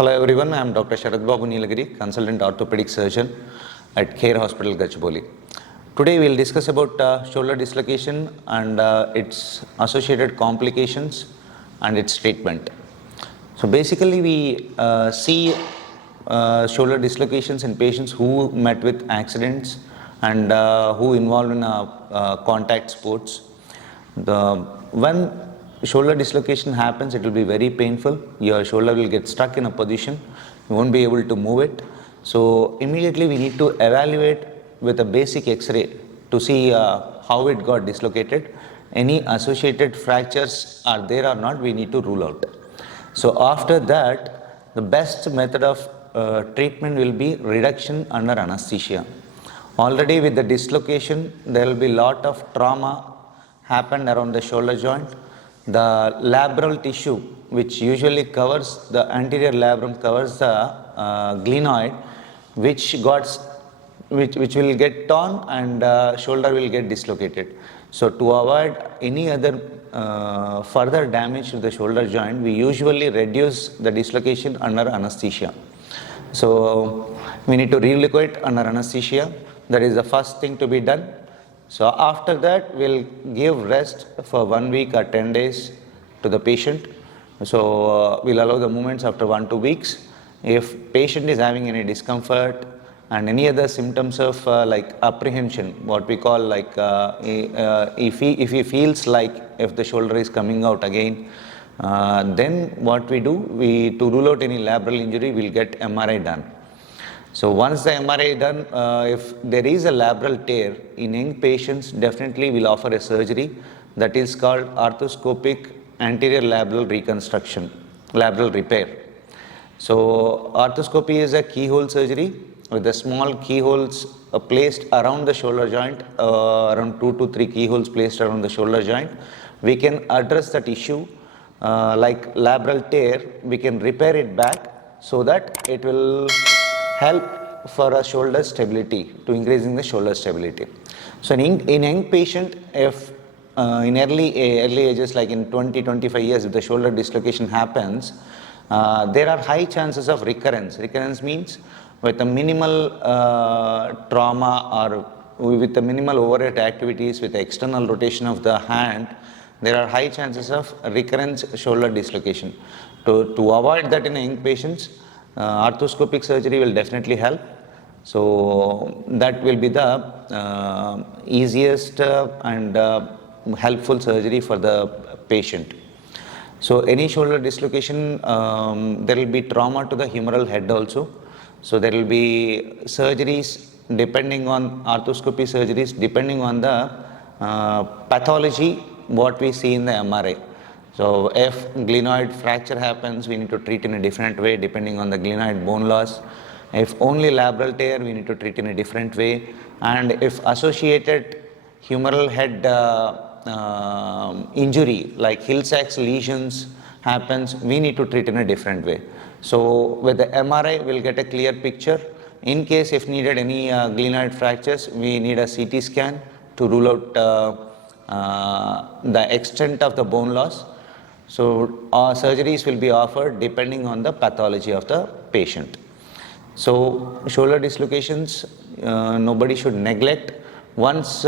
Hello everyone, I am Dr. Sharath Babu Nilagiri, consultant orthopedic surgeon at Care Hospital, Gachibowli. Today we will discuss about shoulder dislocation and its associated complications and its treatment. So basically we see shoulder dislocations in patients who met with accidents and who involved in contact sports. When shoulder dislocation happens, it will be very painful. Your shoulder will get stuck in a position, you won't be able to move it. So immediately we need to evaluate with a basic x-ray to see how it got dislocated. Any associated fractures are there or not, we need to rule out. So after that, the best method of treatment will be reduction under anesthesia. Already with the dislocation, there will be lot of trauma happened around the shoulder joint. The labral tissue, which usually covers the anterior labrum, covers the glenoid, which will get torn and shoulder will get dislocated. So to avoid any other further damage to the shoulder joint, we usually reduce the dislocation under anesthesia. So we need to reliquate under anesthesia. That is the first thing to be done. So after that, we'll give rest for 1 week or 10 days to the patient. So we'll allow the movements after 1-2 weeks. If patient is having any discomfort and any other symptoms of like apprehension, what we call like if he feels like if the shoulder is coming out again, then what we do, to rule out any labral injury, we'll get MRI done. So once the MRI done, if there is a labral tear in young patients, definitely we'll offer a surgery that is called arthroscopic anterior labral reconstruction, labral repair. So arthroscopy is a keyhole surgery with the small keyholes placed around the shoulder joint, around 2 to 3 keyholes placed around the shoulder joint. We can address that issue like labral tear, we can repair it back so that it will help for a shoulder stability, to increasing the shoulder stability. So in young patient, if in early ages like in 20-25 years, if the shoulder dislocation happens, there are high chances of recurrence. Recurrence means with a minimal trauma or with the minimal overhead activities, with the external rotation of the hand, there are high chances of recurrence shoulder dislocation. To avoid that in young patients, arthroscopic surgery will definitely help. So that will be the easiest and helpful surgery for the patient. So any shoulder dislocation, there will be trauma to the humeral head also. So there will be surgeries depending on arthroscopy surgeries, depending on the pathology what we see in the MRI. So if glenoid fracture happens, we need to treat in a different way depending on the glenoid bone loss. If only labral tear, we need to treat in a different way. And if associated humeral head injury like Hill-Sachs lesions happens, we need to treat in a different way. So with the MRI, we'll get a clear picture. In case if needed any glenoid fractures, we need a CT scan to rule out the extent of the bone loss. So surgeries will be offered depending on the pathology of the patient. So shoulder dislocations, nobody should neglect. Once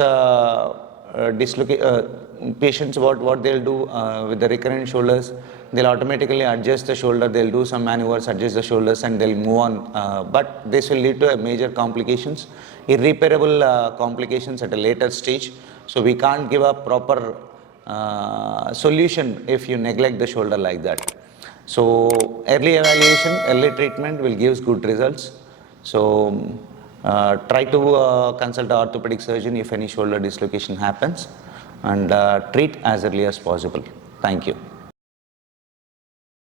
patients, what they'll do with the recurrent shoulders, they'll automatically adjust the shoulder, they'll do some maneuvers, adjust the shoulders and they'll move on. But this will lead to major complications, irreparable complications at a later stage. So we can't give a proper solution if you neglect the shoulder like that. So early evaluation, early treatment will give good results. So try to consult an orthopedic surgeon if any shoulder dislocation happens and treat as early as possible. Thank you.